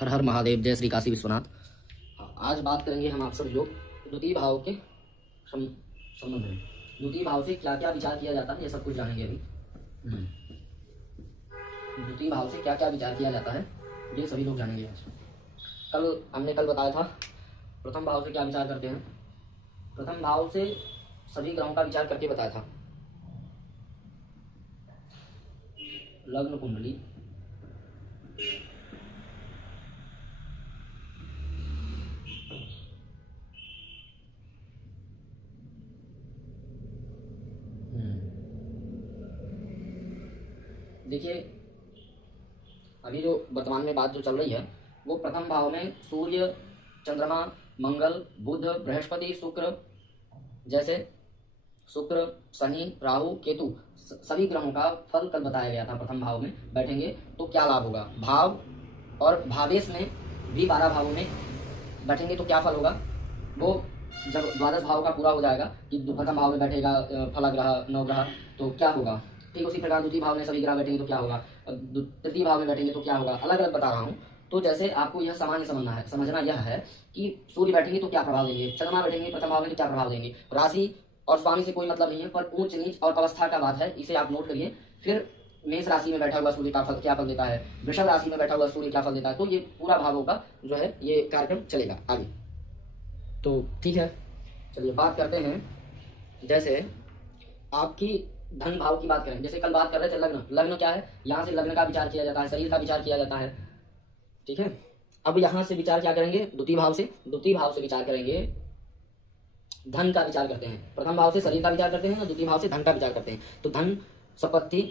हर हर महादेव, जय श्री काशी विश्वनाथ। आज बात करेंगे हम आप सब लोग द्वितीय भाव के संबंध में। द्वितीय भाव से क्या क्या विचार किया जाता है, ये सब कुछ जानेंगे अभी। द्वितीय भाव से क्या क्या विचार किया जाता है, ये सभी लोग जानेंगे आज। हमने कल बताया था प्रथम भाव से क्या विचार करते हैं। प्रथम भाव से सभी ग्रहों का विचार करके बताया था। लग्न कुंडली, देखिए अभी जो वर्तमान में बात जो चल रही है वो प्रथम भाव में सूर्य, चंद्रमा, मंगल, बुध, बृहस्पति, शुक्र, जैसे शुक्र, शनि, राहु, केतु सभी ग्रहों का फल कल बताया गया था। प्रथम भाव में बैठेंगे तो क्या लाभ होगा, भाव और भावेश में भी 12 भावों में बैठेंगे तो क्या फल होगा, वो जब द्वादश भाव का पूरा हो जाएगा कि प्रथम भाव में बैठेगा फलाग्रह, नवग्रह, तो क्या होगा। ठीक उसी प्रकार द्वितीय भाव में सभी ग्रह बैठेंगे तो क्या होगा, तृतीय भाव में बैठेंगे तो क्या होगा, अलग अलग बता रहा हूँ। तो जैसे आपको यह सामान्य समझना यह है कि सूर्य बैठेंगे तो क्या प्रभाव देंगे, चंद्रमा बैठेंगे प्रथम भाव में तो क्या प्रभाव देंगे। राशि और स्वामी से कोई मतलब नहीं है, पर ऊंच नीच और अवस्था का बात है, इसे आप नोट करिए। फिर मेष राशि में बैठा हुआ सूर्य का फल क्या फल देता है, वृषभ राशि में बैठा हुआ सूर्य क्या फल देता है। तो ये पूरा भावों का जो है ये कार्यक्रम चलेगा आगे। तो ठीक है, चलिए बात करते हैं। जैसे आपकी धन भाव की बात करें, जैसे कल बात कर रहे थे लग्न क्या है, यहाँ से लग्न का विचार किया जाता है, शरीर का विचार किया जाता है। ठीक है, अब यहाँ से विचार क्या करेंगे, द्वितीय भाव से विचार करेंगे, धन का विचार करते हैं। प्रथम भाव से शरीर का विचार करते हैं और द्वितीय भाव से धन का विचार करते हैं। तो धन संपत्ति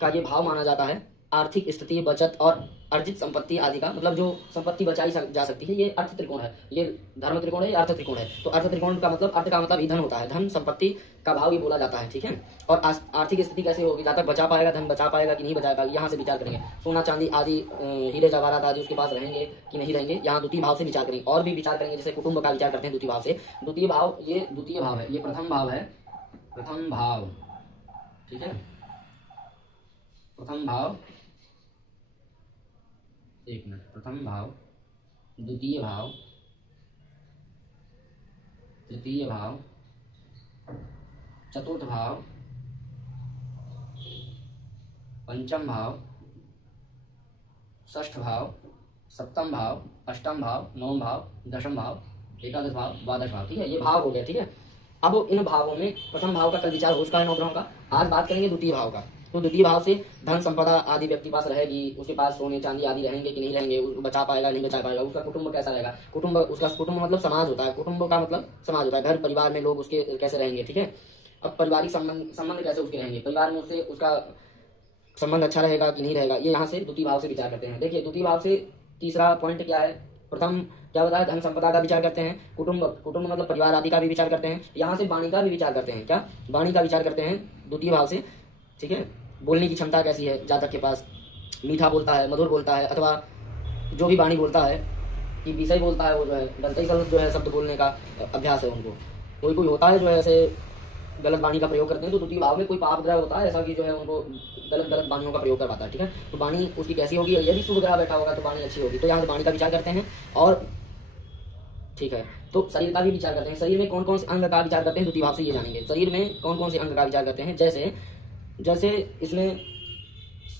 का ये भाव माना जाता है। आर्थिक स्थिति, बचत और अर्जित संपत्ति आदि का मतलब जो संपत्ति बचाई जा सकती है, ये अर्थ त्रिकोण है। ये धर्म त्रिकोण है, ये अर्थ त्रिकोण है। तो अर्थ त्रिकोण का मतलब, अर्थ का मतलब ही धन होता है, धन संपत्ति का भाव ये बोला जाता है। ठीक है, और आर्थिक स्थिति कैसे होगी, ज्यादा बचा पाएगा, धन बचा पाएगा कि नहीं बचा पाएगा, यहाँ से विचार करेंगे। सोना चांदी आदि, हीरे जवाहरात आदि उसके पास रहेंगे कि नहीं रहेंगे, यहाँ द्वितीय भाव से विचार करेंगे। और भी विचार करेंगे, जैसे कुटुंब का विचार करते हैं द्वितीय भाव से। द्वितीय भाव ये द्वितीय भाव है, ये प्रथम भाव है, प्रथम भाव। ठीक है, प्रथम भाव, एक मिनट, प्रथम भाव, द्वितीय भाव, तृतीय भाव, चतुर्थ भाव, पंचम भाव, षष्ठ भाव, सप्तम भाव, अष्टम भाव, नवम भाव, दशम भाव, एकादश भाव, द्वादश भाव। ठीक है, ये भाव हो गया। ठीक है, अब इन भावों में प्रथम भाव का कल विचार हो चुका है 9 ग्रहों का। आज बात करेंगे द्वितीय भाव का। तो द्वितीय भाव से धन संपदा आदि व्यक्ति पास रहेगी, उसके पास सोने चांदी आदि रहेंगे कि नहीं रहेंगे, बचा पाएगा नहीं बचा पाएगा, उसका कुटुंब कैसा रहेगा। उसका कुटुंब मतलब समाज होता है, कुटुंब का मतलब समाज होता है, घर परिवार में लोग उसके कैसे रहेंगे। ठीक है, अब पारिवारिक संबंध कैसे उसके रहेंगे, परिवार में उससे उसका संबंध अच्छा रहेगा कि नहीं रहेगा, ये यहाँ से द्वितीय भाव से विचार करते हैं। देखिए द्वितीय भाव से तीसरा पॉइंट क्या है, प्रथम क्या बताया, धन संपदा का विचार करते हैं, कुटुंब मतलब परिवार आदि का भी विचार करते हैं। यहाँ से वाणी का भी विचार करते हैं, क्या वाणी का विचार करते हैं द्वितीय भाव से। ठीक है, बोलने की क्षमता कैसी है जातक के पास, मीठा बोलता है, मधुर बोलता है, अथवा जो भी वाणी बोलता है कि विषय बोलता है, वो जो है गलत ही जो है शब्द बोलने का अभ्यास है उनको। कोई होता है जो है ऐसे गलत वाणी का प्रयोग करते हैं, तो द्वितीय भाव में कोई पाप ग्रह होता है ऐसा कि जो है उनको गलत वाणियों का प्रयोग करवाता है। ठीक है, तो वाणी उसकी कैसी होगी, यदि शुभ ग्रह बैठा होगा तो वाणी अच्छी होगी। तो यहाँ से वाणी का विचार करते हैं। और ठीक है, तो शरीर का भी विचार करते हैं। शरीर में कौन कौन से अंग का विचार करते हैं द्वितीय भाव से, ये जानेंगे। शरीर में कौन कौन से अंग का विचार करते हैं, जैसे इसमें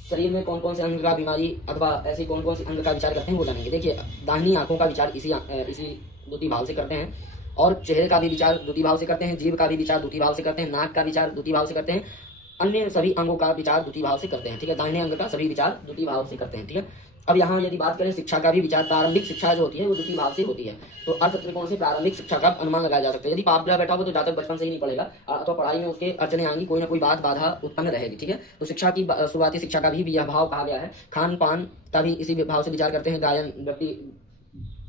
शरीर में कौन कौन से अंग का बीमारी अथवा ऐसे कौन कौन से अंग का विचार करते हैं वो जानेंगे। देखिए दाहिनी आंखों का विचार इसी द्वितीय भाव से करते हैं, और चेहरे का भी विचार द्वितीय भाव से करते हैं, जीभ का भी विचार द्वितीय भाव से करते हैं, नाक का विचार द्वितीय भाव से करते हैं, अन्य सभी अंगों का विचार द्वितीय भाव से करते हैं। ठीक है, दाहिने अंग का सभी विचार द्वितीय भाव से करते हैं। ठीक है, अब यहाँ यदि बात करें शिक्षा का भी विचार, प्रारंभिक शिक्षा जो होती है वो द्वितीय भाव से होती है। तो अर्थ त्रिकोण से प्रारंभिक शिक्षा का अनुमान लगाया जा सकता है। यदि पाप ग्रह बैठा हो तो जातक बचपन से ही नहीं पड़ेगा, अथवा पढ़ाई में उसके अड़चने आएंगी, कोई ना कोई बाधा उत्पन्न रहेगी। ठीक है, तो शिक्षा की शुरुआती शिक्षा का भी यह भाव कहा गया है। खान पान का भी इसी भाव से विचार करते हैं। गायन व्यक्ति,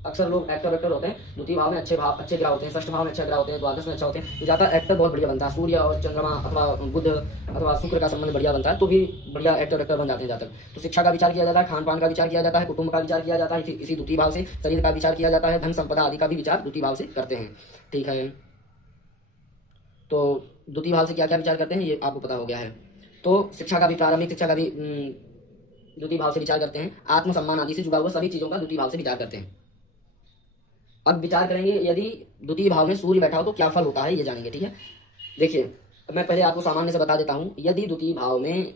अक्सर लोग एक्टर होते हैं, द्वितीय भाव में अच्छे ग्रह होते हैं, षष्ठ भाव में अच्छे ग्रह होते हैं, द्वादश में अच्छा होते हैं, तो ज्यादा एक्टर बहुत बढ़िया बनता है। सूर्य और चंद्रमा अथवा बुध अथवा शुक्र का संबंध बढ़िया बनता है तो भी बढ़िया एक्टर बन जाते हैं जातक। तो शिक्षा का विचार किया जाता है, खान पान का विचार किया जाता है, कुटुंब का विचार किया जाता है, इसी द्वितीय भाव से शरीर का विचार किया जाता है, धन संपदा आदि का भी विचार द्वितीय भाव से करते हैं। ठीक है, तो द्वितीय भाव से क्या क्या विचार करते हैं ये आपको पता हो गया है। तो शिक्षा का भी, प्रारंभिक शिक्षा का भी द्वितीय भाव से विचार करते हैं, आत्मसम्मान आदि से जुड़ा हुआ सभी चीजों का द्वितीय भाव से विचार करते हैं। अब विचार करेंगे यदि द्वितीय भाव में सूर्य बैठा हो तो क्या फल होता है, ये जानेंगे। ठीक है, देखिए मैं पहले आपको सामान्य से बता देता हूं। यदि द्वितीय भाव में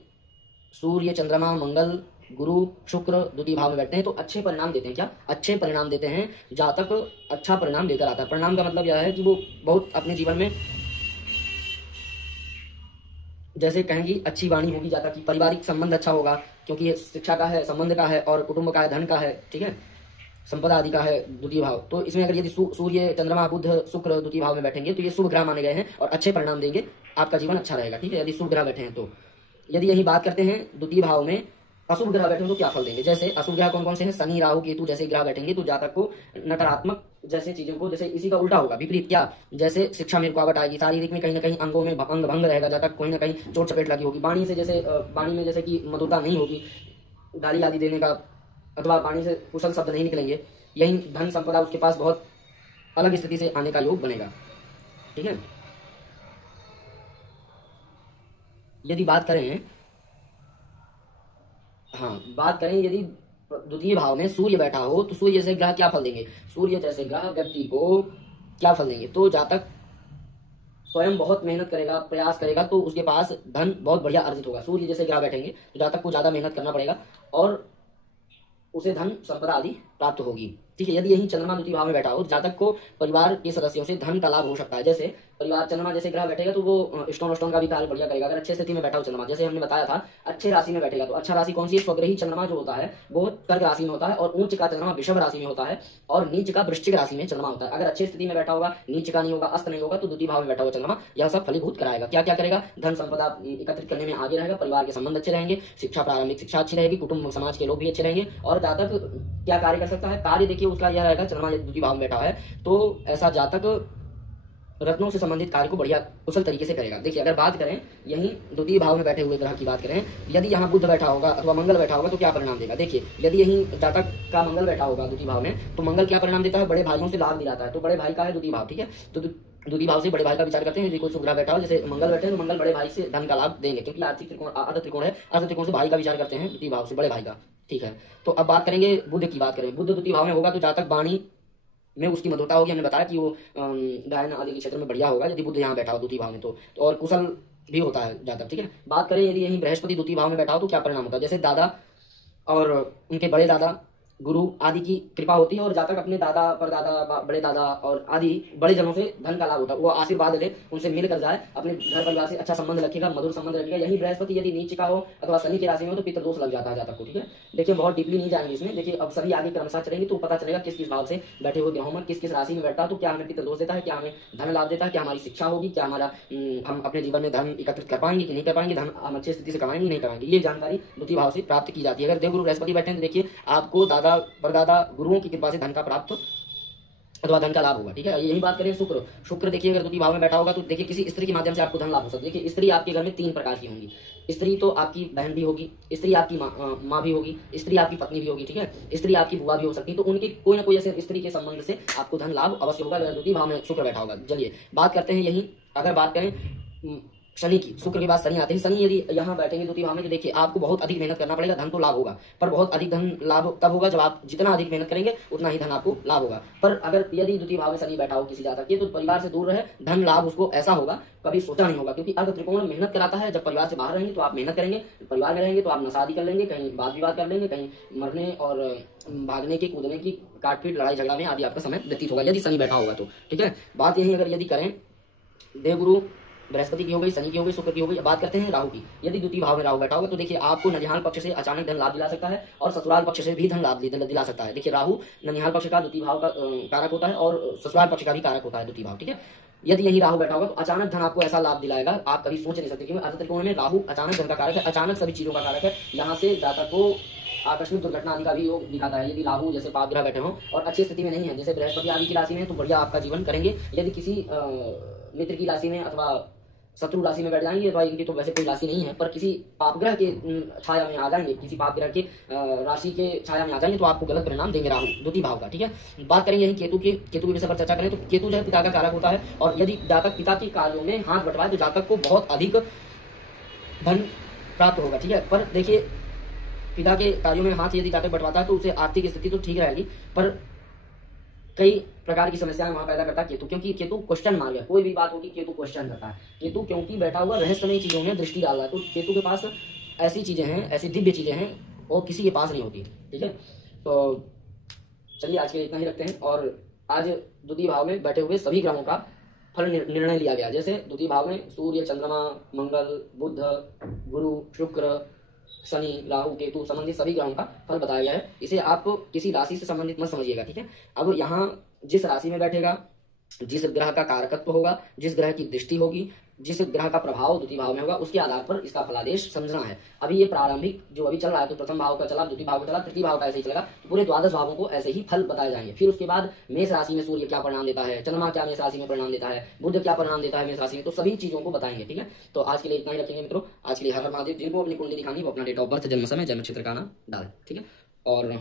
सूर्य, चंद्रमा, मंगल, गुरु, शुक्र द्वितीय भाव में बैठते हैं तो अच्छे परिणाम देते हैं। क्या अच्छे परिणाम देते हैं, जातक अच्छा परिणाम लेकर आता है। परिणाम का मतलब यह है कि वो बहुत अपने जीवन में, जैसे कहेंगे अच्छी वाणी होगी जातक की, पारिवारिक संबंध अच्छा होगा क्योंकि ये शिक्षा का है, संबंध का है और कुटुंब का है, धन का है, ठीक है, संपदा आदि का है द्वितीय भाव। तो इसमें अगर यदि सूर्य, चंद्रमा, बुध, शुक्र द्वितीय भाव में बैठेंगे तो ये शुभ ग्रह माने गए हैं और अच्छे परिणाम देंगे, आपका जीवन अच्छा रहेगा। ठीक है, यदि शुभ ग्रह बैठे हैं तो। यदि यही बात करते हैं द्वितीय भाव में अशुभ ग्रह बैठे तो क्या फल देंगे, जैसे अशुभ ग्रह कौन कौन से हैं, शनि, राहु, केतु जैसे ग्रह बैठेंगे तो जातक को नकारात्मक जैसे चीजों को, जैसे इसी का उल्टा होगा, विपरीत। क्या, जैसे शिक्षा में रुकावट आएगी, शारीरिक में कहीं ना कहीं अंगों में अंग भंग रहेगा, जातक कहीं ना कहीं चोट चपेट लगी होगी, वाणी से जैसे वाणी में जैसे कि मधुरता नहीं होगी, गाली आदि देने का, अथवा वाणी से कुशल शब्द नहीं निकलेंगे। यही धन संपदा उसके पास बहुत अलग स्थिति से आने का योग बनेगा। ठीक है, यदि बात करें, बात करें यदि द्वितीय भाव में सूर्य बैठा हो तो सूर्य जैसे ग्रह क्या फल देंगे, सूर्य जैसे ग्रह व्यक्ति को क्या फल देंगे, तो जातक स्वयं बहुत मेहनत करेगा, प्रयास करेगा तो उसके पास धन बहुत बढ़िया अर्जित होगा। सूर्य जैसे ग्रह बैठेंगे तो जातक को ज्यादा मेहनत करना पड़ेगा और उसे धन संपदा आदि प्राप्त होगी। ठीक है, यदि यही चंद्रमा द्वितीय भाव में बैठा हो जातक को परिवार के सदस्यों से धन का लाभ हो सकता है। जैसे परिवार, चंद्रमा जैसे ग्रह बैठेगा तो वो स्टोन का भी कार्य बढ़िया करेगा। अगर अच्छे स्थिति में बैठा हो चंद्रमा, जैसे हमने बताया था अच्छे राशि में बैठेगा तो अच्छा राशि कौन सी है, स्वग्रही चंद्रमा जो होता है वो कर्क राशि में होता है और उच्च का चंद्रमा वृषभ राशि में होता है और नीच का वृश्चिक राशि में चंद्रमा होता है। अगर अच्छे स्थिति में बैठा होगा, नीच का नहीं होगा, अस्त नहीं होगा, तो द्वितीय भाव में बैठा हुआ चंद्रमा यह सब फलीभूत कराएगा। क्या क्या करेगा, धन संपदा एकत्रित करने में आगे रहेगा, परिवार के संबंध अच्छे रहेंगे, शिक्षा, प्रारंभिक शिक्षा अच्छी रहेगी, कुटुंब समाज के लोग भी अच्छे रहेंगे और जातक क्या कार्य कर सकता है, कार्य देखिए उसका यह रहेगा, चंद्रमा द्वितीय भाव में बैठा है तो ऐसा जातक रत्नों से संबंधित कार्य को बढ़िया कुशल तरीके से करेगा। देखिए अगर बात करें यही द्वितीय भाव में बैठे हुए ग्रह की बात करें, यदि यहाँ बुध बैठा होगा अथवा मंगल बैठा होगा तो क्या परिणाम देगा। देखिए यदि यही जातक का मंगल बैठा होगा द्वितीय भाव में तो मंगल क्या परिणाम देता है, बड़े भाइयों से लाभ दिलाता है। तो बड़े भाई का है द्वितीय भाव, ठीक है, तो द्वितीय भाव से बड़े भाई का विचार करते हैं। यदि कोई शुभ ग्रह बैठा हो, जैसे मंगल बैठे तो मंगल बड़े भाई से धन का लाभ देंगे क्योंकि आर्थिक त्रिकोण, अर्ध त्रिकोण है, अर्ध त्रिकोण से भाई का विचार करते हैं द्वितीय भाव से, बड़े भाई का। ठीक है, तो अब बात करेंगे बुध की। बात करें बुध द्वितीय भाव में होगा तो जातक वाणी में उसकी मधुरता होगी। हमने बताया कि वो गायन आदि के क्षेत्र में बढ़िया होगा यदि बुध यहाँ बैठा हो द्वितीय भाव में तो और कुशल भी होता है जातक। ठीक है, बात करें यदि यहीं बृहस्पति द्वितीय भाव में बैठा हो तो क्या परिणाम होता है, जैसे दादा और उनके बड़े दादा, गुरु आदि की कृपा होती है और जातक अपने दादा, परदादा, बड़े दादा और आदि बड़े जनों से धन का लाभ होता है। वो आशीर्वाद ले, उनसे मिलकर जाए, अपने घर परिवार से अच्छा संबंध रखेगा, मधुर संबंध रखेगा। यही बृहस्पति यदि नीच का हो अथवा शनि की राशि में हो तो पितृदोष लग जाता है जातक को। ठीक है, देखिए बहुत डीपली नहीं जाएंगे इसमें। देखिए अब सभी आगे क्रमशः चलेंगे तो पता चलेगा किस किस भाव से बैठे हुए ग्रहों में किस किस राशि में बैठा तो क्या हमें पितृदोष देता है, क्या हमें धन लाभ देता है, क्या हमारी शिक्षा होगी, क्या हमारा हम अपने जीवन में धन एकत्रित कर पाएंगे कि नहीं कर पाएंगे, धन हम अच्छी स्थिति से कमाएंगे नहीं कमाएंगे। ये जानकारी द्वितीय भाव से प्राप्त की जाती है। अगर देवगुरु बृहस्पति बैठे तो देखिए आपको दादा, परदादा, गुरुओं की कृपा से धन का प्राप्त अथवा धन का लाभ होगा। ठीक है, यही बात करें शुक्र। शुक्र देखिए अगर द्वितीय भाव में बैठा होगा तो देखिए किसी स्त्री के माध्यम से आपको धन लाभ हो सकता है। देखिए स्त्री आपके घर में 3 प्रकार की होंगी। स्त्री तो आपकी बहन भी होगी, स्त्री आपकी माँ भी होगी, स्त्री आपकी पत्नी भी होगी। ठीक है, स्त्री आपकी बुआ भी हो सकती है। तो उनकी कोई ना कोई ऐसे स्त्री के संबंध से आपको धन लाभ अवश्य होगा अगर द्वितीय भाव में शुक्र बैठा होगा। चलिए बात करते हैं यही, अगर बात करें शनि की, शुक्र के बाद शनि आते हैं। शनि यदि यहाँ बैठेंगे द्वितीय भाव में तो देखिए आपको बहुत अधिक मेहनत करना पड़ेगा, धन तो लाभ होगा पर बहुत अधिक धन लाभ तब होगा जब आप जितना अधिक मेहनत करेंगे उतना ही धन आपको लाभ होगा। पर अगर यदि द्वितीय भाव में शनि बैठा हो किसी जातक के तो परिवार से दूर रहे, धन लाभ उसको ऐसा होगा कभी सोचा नहीं होगा क्योंकि अर्ध त्रिकोण मेहनत कराता है। जब परिवार से बाहर रहेंगे तो आप मेहनत करेंगे, परिवार में रहेंगे तो आप नशा आदि कर लेंगे, कहीं वाद विवाद कर लेंगे, कहीं मरने और भागने की, कूदने की, काटपीट, लड़ाई झगड़ा में आदि आपका समय व्यतीत होगा यदि शनि बैठा होगा तो। ठीक है, बात यही अगर यदि करें देवगुरु बृहस्पति की हो गई, शनि की हो गई, शुक्र की हो गई। बात करते हैं राहु की। यदि द्वितीय भाव में राहु बैठा होगा तो देखिए आपको ननिहाल पक्ष से अचानक धन लाभ दिला सकता है और ससुराल पक्ष से भी धन लाभ दिला सकता है। देखिए राहु ननिहाल पक्ष का द्वितीय भाव का कारक होता है और ससुराल पक्ष का भी कारक होता है द्वितीय भाव। ठीक है, यदि यही राहु बैठा होगा तो अचानक धन आपको ऐसा लाभ दिलाएगा आप कभी सोच नहीं सकते क्योंकि अर्ध त्रिकोण में राहु अचानक धन का कारक है, अचानक सभी चीजों का कारक है। यहाँ से जातक को आकस्मिक दुर्घटना आदि का भी योग दिखाता है। यदि राहु जैसे पाप ग्रह बैठे हों और अच्छी स्थिति में नहीं है, जैसे बृहस्पति आदि की राशि में तो बढ़िया आपका जीवन करेंगे। यदि किसी मित्र की राशि में अथवा शत्रु राशि में बैठ जाएंगे तो इनकी तो वैसे कोई राशि नहीं है पर किसी पापग्रह के छाया में आ जाएंगे, किसी पापग्रह के राशि के छाया में आ जाएंगे तो आपको गलत परिणाम देंगे राहु द्वितीय भाव का। ठीक है, बात करें यही केतु के विषय पर चर्चा करें तो केतु जो है पिता का कारक होता है और यदि जातक पिता के कार्यों में हाथ बटवाए तो जातक को बहुत अधिक धन प्राप्त होगा। ठीक है, पर देखिए पिता के कार्यों में हाथ यदि जाकर बंटवाता है तो उसे आर्थिक स्थिति तो ठीक रहेगी, पर कई प्रकार की समस्याएं वहां पैदा करता है केतु, क्योंकि केतु क्वेश्चन मार्ग है। कोई भी बात होगी केतु क्वेश्चन करता है। केतु क्योंकि बैठा हुआ रहस्यमयी चीजों में दृष्टि डाल रहा है, तो केतु के पास ऐसी चीजें हैं, ऐसी दिव्य चीजें हैं वो किसी के पास नहीं होती। ठीक है, तो चलिए आज के लिए इतना ही रखते हैं। और आज द्वितीय भाव में बैठे हुए सभी ग्रहों का फल निर्णय लिया गया। जैसे द्वितीय भाव में सूर्य, चंद्रमा, मंगल, बुध, गुरु, शुक्र, शनि, राहु, केतु संबंधित सभी ग्रहों का फल बताया गया है। इसे आप किसी राशि से संबंधित मत समझिएगा। ठीक है, अब यहाँ जिस राशि में बैठेगा, जिस ग्रह का कारकत्व होगा, जिस ग्रह की दृष्टि होगी, जिस ग्रह का प्रभाव द्वितीय भाव में होगा, उसके आधार पर इसका फलादेश समझना है। अभी ये प्रारंभिक जो अभी चल रहा है, तो प्रथम भाव का चला, द्वितीय भाव का चला, तृतीय भाव का ऐसे ही चलेगा। तो पूरे 12 भावों को ऐसे ही फल बताए जाएंगे। फिर उसके बाद मेष राशि में सूर्य क्या परिणाम देता है, चंद्रमा क्या मेष राशि में परिणाम देता है, बुध क्या परिणाम देता है मेष राशि में, तो सभी चीजों को बताएंगे। ठीक है, तो आज के लिए इतना ही रखेंगे मित्रों। आज के लिए हर हर महादेव। जिनको अपनी कुंडली दिखानी वो अपना डेट ऑफ बर्थ, जन्म समय, जन्म क्षेत्र का नाम डालें। ठीक है, और